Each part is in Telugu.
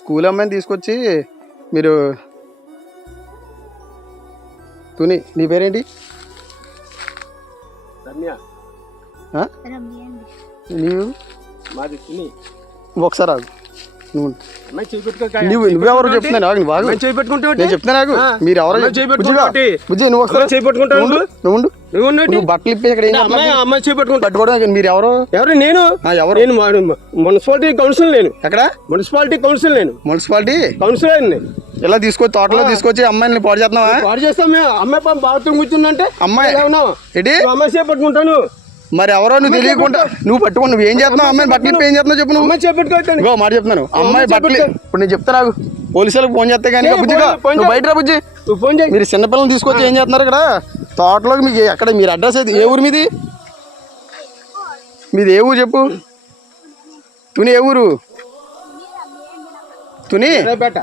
స్కూల్ అమ్మాయిని తీసుకొచ్చి మీరు తుని నీ పేరేంటి? రమ్య. ఆ? రమ్య అండి. నీవు? మాది తిని. ఒకసారి ఆగు. నువ్వు నువ్వు నువ్వెవరో చెప్తున్నాను ఆగు నువ్వు ఆగు. నేను ఆగు. మీరు ఎవరో అమ్మాయి చేయి బుజ్జిగా పెట్టుకుంటే బుజ్జి నువ్వు ఒకసారి నువ్వు నువ్వు బట్టలు ఇప్పి అమ్మాయి? అమ్మాయి పెట్టుకుంటా పట్టుకోవడం మీరు ఎవరు? ఎవరు? నేను? ఎవరు? నేను మున్సిపాలిటీ కౌన్సిల్ నేను. ఎక్కడ? మున్సిపాలిటీ కౌన్సిల్ నేను. మున్సిపాలిటీ? కౌన్సిలర్ ఇలా తీసుకొచ్చి తోటలో తీసుకొచ్చి అమ్మాయిని పాడు చేస్తున్నావా? వాడు చేస్తాం మేము. అమ్మాయి పాపం బాత్రూమ్ కూర్చుందంటే అమ్మాయి? ఏంటి? అమ్మాయి చేయి పట్టుకుంటాను మరి ఎవరో నువ్వు తెలియకుండా నువ్వు పట్టుకుని నువ్వు ఏం చేస్తున్నావు? అమ్మాయిని బట్టలు ఏం చేస్తున్నావు చెప్పు నువ్వు. అమ్మాయి ఇంకో మాట చెప్తున్నాను. అమ్మాయి అమ్మాయి బట్టలు. ఇప్పుడు నేను చెప్తా నాకు పోలీసులకు ఫోన్ చేస్తే కానీ బుజ్జిగా నువ్వు. బయట బుజ్జి. ఫోన్ చేయి మీరు చిన్నపిల్లలు తీసుకొచ్చి ఏం చేస్తున్నారు ఇక్కడ? తోటలోకి మీకు ఎక్కడ మీరు అడ్రస్ ఏది? ఏ ఊరు మీది? మీది ఏ ఊరు చెప్పు? తుని ఏ ఊరు? తుని? ఎర్రపేట.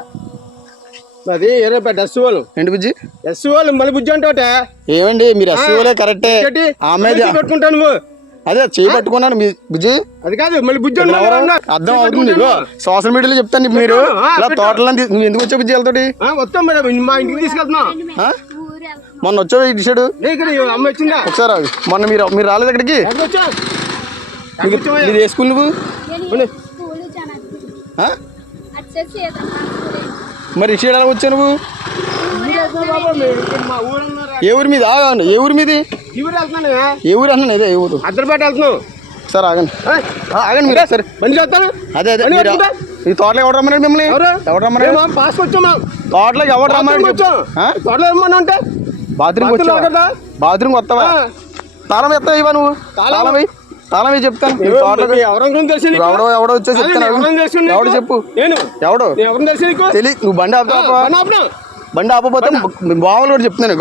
అది ఎర్రపేట ఎస్ వాళ్ళు ఏంటి బుజ్జి? ఎస్ వాళ్ళు మళ్ళీ బుజ్జి అంటే ఏమండి మీరు ఎస్సీఓలే కరెక్టే. ఆమె పెట్టుకుంటాను నువ్వు. అదే చేయి పట్టుకున్నాను మీ బుజ్జి. అది కాదు మళ్ళీ బుజ్జి? అర్థం అవుతుంది సోషల్ మీడియాలో చెప్తాను మీరు. ఇలా. తోటలో ఎందుకు వచ్చావు బుజ్జి వెళ్తాడు వస్తాం మేడం మా ఇంటికి తీసుకెళ్తున్నాం. మొన్న ఇక్కడ ఈ అమ్మ వచ్చిందా ఒకసారి ఆగు. మొన్న మీరు మీరు రాలేదు? ఎక్కడికి మీరు ఏ స్కూల్ నువ్వు? మరి ఇటు సైడ్ ఎలా వచ్చావు నువ్వు? ఏ ఊరు మీది? ఆగండి ఏ ఊరు మీది? ఏ ఊరు అన్నాను ఇదే ఏ ఊరు? అద్దరిపేట వెళ్తున్నాం సరే ఆగండి. ఆగండి మీరు. సరే బండి చేస్తాను. అదే అదే? ఈ తోటలో ఎవరు రమ్మన్నాడు మిమ్మల్ని? ఎవరు? రమ్మన్నాడు మేము పాస్కి వచ్చాం. తోటలోకి ఎవరు రమ్మన్నాడు వచ్చాం? త్వరలో రమ్మని అంటే బాత్రూమ్ కదా? బాత్రూమ్ వస్తావా. తాళం ఎత్తావు ఇవ్వ నువ్వు? తాళం? తాళం వేయి తాళం వేయి చెప్తాను? ఎవడో ఎవడో వచ్చేసి కాదు, చెప్తాను? ఎవడు చెప్పు. ఎవడు? నేను ఎవరిని తెలుసు నీకు? తెలియ నువ్వు బండి ఆపుతావా? బండి ఆపపోతే బావలు కూడా చెప్తున్నాను